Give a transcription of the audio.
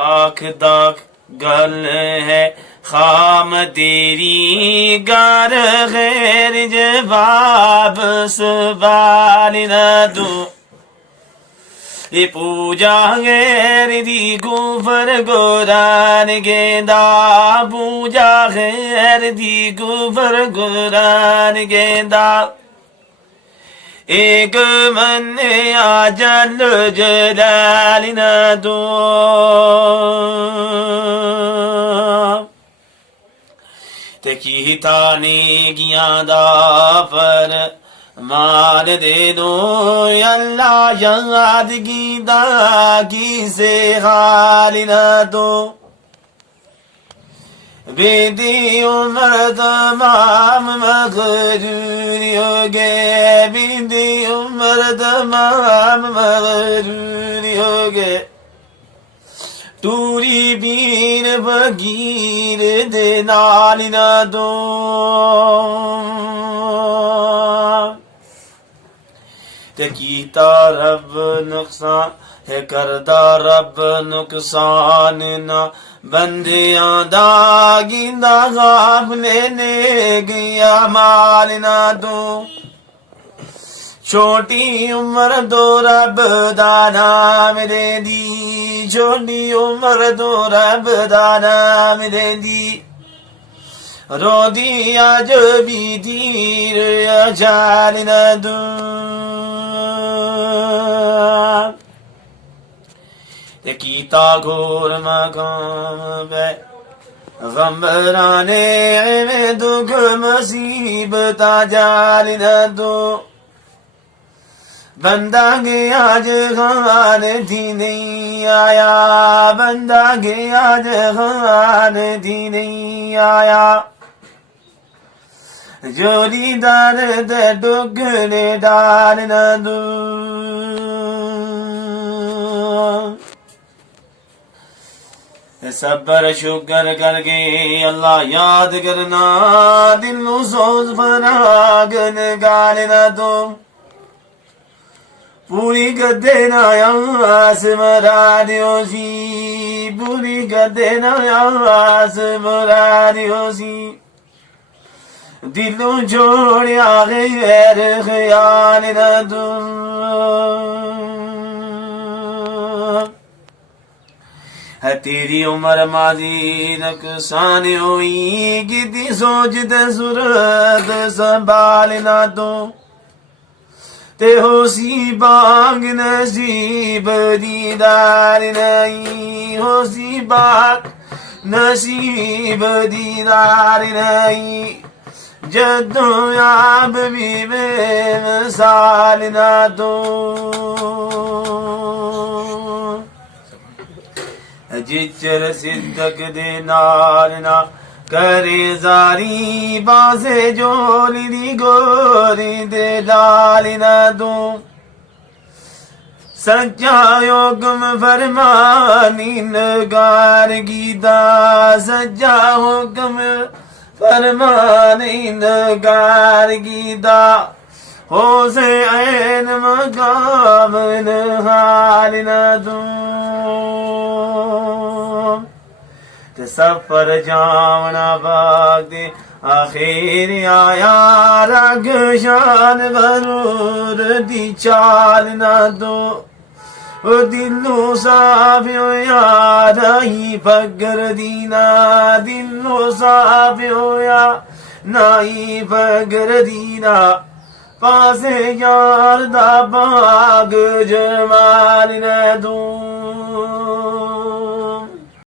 आखदा गल है खाम तेरी गार गैर जवाब सवाल न दो ये पूजा गैर दी गुफर गुरान गेंदा पूजा गैर दी गुफर गुरान गेंदा एक मन आ जल जलाल न दो ते कीता नेकियां दा पर मान दे दो अल्लाह याद कीता किसे हाल न दो बेदी उम्र तमाम मगरूर हो गए बेदी उम्र तमाम मगरूर हो गए टूरी पीर फकीर दे नाल न दो ते कीता रब नुकसान है करदा रब नुकसान ना बंदियां दा गिंदा गाफले ने गया माल ना दो छोटी उम्र दो रब दा नाम दे दी छोटी उम्र दो रब दा नाम दे दी रोदी अज भी तीर अजाल न दो ते कीता घोर मकाम बे गंबराने में दुख मुसीबता जाल न दो बंदा गया आज खान थी नहीं आया बंदा गया आज खान थी नहीं आया जोड़ीदार दे डुगने डाल न दो सबर शुक्र करके अल्लाह याद करना दिलों सोच फरागन गाल न दो पूरी गद्दे ना आस मरा दियो सी पूरी गद्दे ना आस मरा दियो सी दिलों जोड़िया गैर ख्याल न दो है तेरी उम्र माजी नुकसान हुई गिदी सोचते सूरत संभाल ना दो ते होसी बांग नसीब दीदार नहीं होसी बाग नसीब दीदार नहीं जदों आप भी बेमिसाल ना दो जिचर सिद्दक दे नाल ना करे जारी बासे जोली दी गोरी दे डाल ना दो सच्चा हुक्म फरमानी नगार गीदा सच्चा हुक्म फरमानी नगार गीदा हो से ऐन मकाम हाल न दो ते सफर जावना बाग दे आखिर आया रग शान गरूर दी चाल न दो ओ दिलों साफ होया नहीं फगर दीना दिलों साफ होया नहीं फगर दीना पासे यार दा बाग जमाल न दो